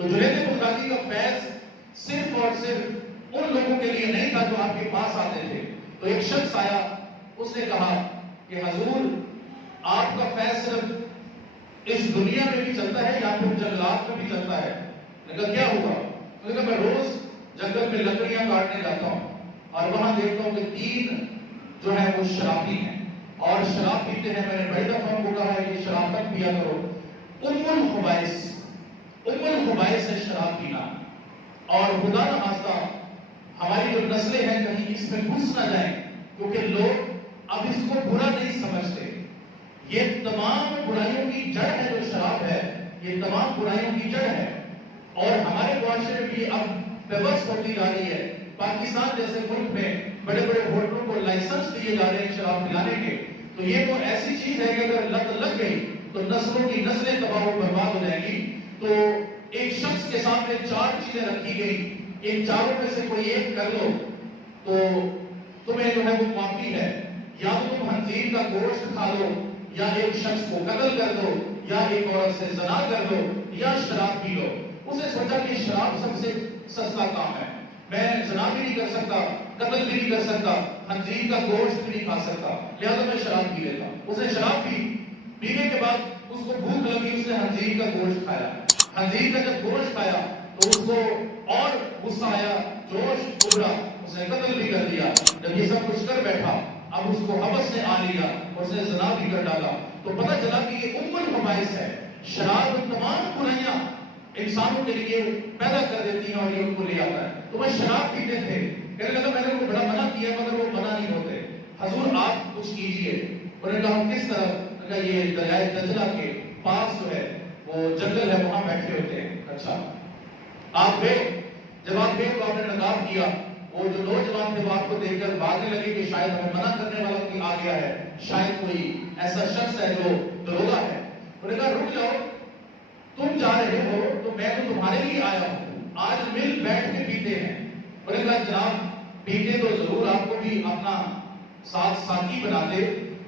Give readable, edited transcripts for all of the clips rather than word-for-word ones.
تو جنید بغدادی کا فیض صرف اور صرف ان لوگوں کے لیے نہیں تھا جو آپ کے پاس آتے تھے. تو ایک شخص آیا, اس نے کہا کہ حضور آپ کا فیض صرف اس دنیا میں بھی چلتا ہے یا پھر جنگلات میں بھی چلتا ہے؟ میں نے کہا کیا ہوا؟ میں نے کہا میں روز جنگل میں لکڑیاں کاٹنے جاتا ہوں اور وہاں دیکھتا ہوں کہ 3 جو ہے وہ شرابی ہیں اور شراب پیتے ہیں. میں نے بڑی دفعہ ان کو کہا ہے کہ شراب مت پیا کرو. ام الخبائث ہے شراب پینا. اور خدا نخواستہ ہماری جو نسلیں ہیں کہیں اس میں گھس نہ جائیں, کیونکہ لوگ اب اس کو برا نہیں سمجھتے. یہ تمام برائیوں کی جڑ ہے جو شراب ہے, یہ تمام برائیوں کی جڑ ہے. اور ہمارے معاشرے میں بھی اب بےبس ہوتی جا رہی ہے. پاکستان جیسے ملک میں بڑے بڑے ہوٹلوں کو لائسنس دیے جا رہے ہیں شراب پلانے کے. تو یہ وہ ایسی چیز ہے کہ اگر لت لگ گئی تو نسلوں کی نسلیں تباہ و برباد ہو جائیں گی. تو ایک شخص کے سامنے 4 چیزیں رکھی گئی, ان چاروں میں سے کوئی ایک کر لو تو تمہیں جو ہے وہ معافی ہے. یا تو تم خنزیر کا گوشت کھا لو, یا ایک شخص کو قتل کر دو, یا ایک عورت سے زنا کر دو, یا شراب پی لو. اسے سوچا کہ شراب سب سے سستا کام ہے, میں زنا بھی نہیں کر سکتا, قتل بھی نہیں کر سکتا, خنزیر کا گوشت بھی نہیں کھا سکتا, لہذا میں شراب پی لیتا. اس نے شراب پی, پینے کے بعد اس کو بھوک لگی, اس نے خنزیر کا گوشت کھایا. خنزیر کا جب گوشت کھایا تو اس کو اور غصہ آیا, جوش ابھرا, اس نے قتل بھی کر دیا. جب یہ سب کچھ کر بیٹھا, اب اس کو حبس نے آ لیا اور اس نے زنا بھی کر ڈالا. تو پتہ چلا کہ یہ ام الخبائث ہے. شراب تمام برائیاں انسانوں کے لیے پیدا کر دیتی ہیں اور یہ ان کو لے آتا ہے. تو وہ شراب پیتے تھے, کہنے لگا میں نے وہ بڑا منع کیا مگر وہ منع نہیں ہوتے. حضور آپ کچھ کیجئے. انہوں نے کہا کس طرح؟ یہ دریائے دجلہ کے پاس جو ہے وہ جنگل ہے, وہاں بیٹھے ہوتے ہیں. اچھا آپ گئے, جب آپ گئے تو آپ نے نقاب کیا. وہ جو نوجوان تھے وہ آپ کو دیکھ کر بھاگنے لگے کہ شاید ہمیں منع کرنے والا کوئی آ گیا ہے, شاید کوئی ایسا شخص ہے جو دروغہ ہے. انہوں نے کہا رک جاؤ, تم جا رہے ہو تو میں تو تمہارے لیے آیا ہوں, آج مل بیٹھ کے پیتے ہیں. انہوں نے کہا جناب پیتے تو ضرور, آپ کو بھی اپنا ساتھ ساتھی بناتے,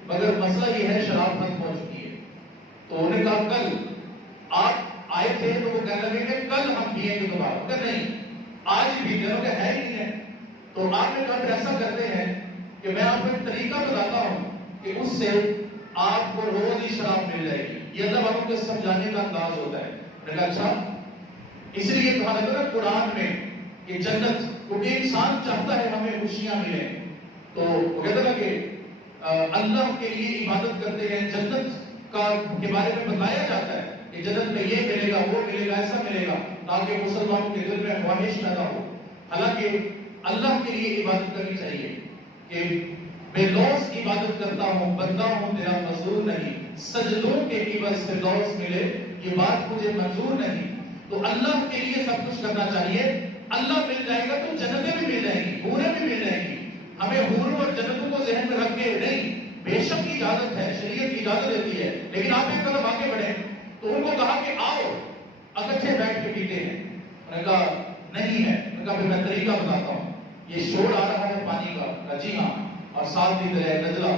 مگر مسئلہ یہ ہے شراب ختم ہو چکی ہے. تو انہوں نے کہا کل آپ آئے تھے تو وہ کہنے لگے کہ کل ہم پیئیں گے دوبارہ. کہ نہیں آج ہی پیتے ہیں. کہ ہے ہی نہیں ہے. تو آپ نے کہا پھر ایسا کرتے ہیں کہ میں آپ کو ایک طریقہ بتاتا ہوں کہ اس سے آپ کو روز ہی شراب مل جائے گی. یہ اللہ والوں کے سمجھانے کا انداز ہوتا ہے. میں نے کہا اچھا, اس لیے کہا جاتا ہے قرآن میں کہ جنت, کیونکہ انسان چاہتا ہے ہمیں خوشیاں ملیں, تو وہ کہتا ہے کہ اللہ کے لیے عبادت کرتے ہیں. جنت کا کے بارے میں بتایا جاتا ہے کہ جنت میں یہ ملے گا, وہ ملے گا, ایسا ملے گا, تاکہ مسلمانوں کے دل میں خواہش پیدا ہو. حالانکہ اللہ کے لیے عبادت کرنی چاہیے کہ بے لوث عبادت کرتا ہوں, بندہ ہوں تیرا مزدور نہیں, سجدوں کے عوض فردوس ملے, یہ بات مجھے منظور نہیں. تو اللہ کے لیے سب کچھ کرنا چاہیے. اللہ مل جائے گا تو جنتیں بھی مل جائیں گی, حوریں بھی مل جائیں گی. ہمیں حوروں اور جنتوں کو ذہن میں رکھ کے نہیں, بے شک کی اجازت ہے, شریعت کی اجازت دیتی ہے, لیکن آپ ایک قدم آگے بڑھیں. تو ان کو کہا کہ آؤ اکٹھے بیٹھ کے پیتے ہیں. انہوں نے کہا نہیں ہے. انہوں نے کہا پھر میں طریقہ بتاتا ہوں. یہ شور آ رہا ہے پانی کا, جی ہاں, اور ساتھ ہی دریا نزلہ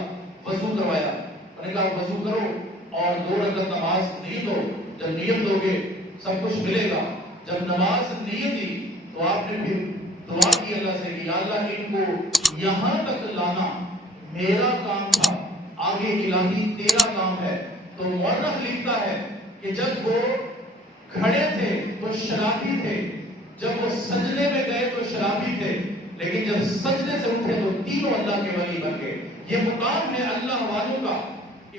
وضو کروایا. انہوں نے کہا وضو کرو اور 2 رکعت نماز نیت ہو, جب نیت ہوگے سب کچھ ملے گا. جب نماز نیت دی تو آپ نے پھر دعا کی اللہ سے کہ یا اللہ ان کو یہاں تک لانا میرا کام تھا, آگے الہی تیرا کام ہے. تو مورخ لکھتا ہے کہ جب وہ کھڑے تھے تو شرابی تھے, جب وہ سجدے میں گئے تو شرابی تھے, لیکن جب سجدے سے اٹھے تو تینوں اللہ کے ولی بن گئے. یہ مقام ہے اللہ والوں کا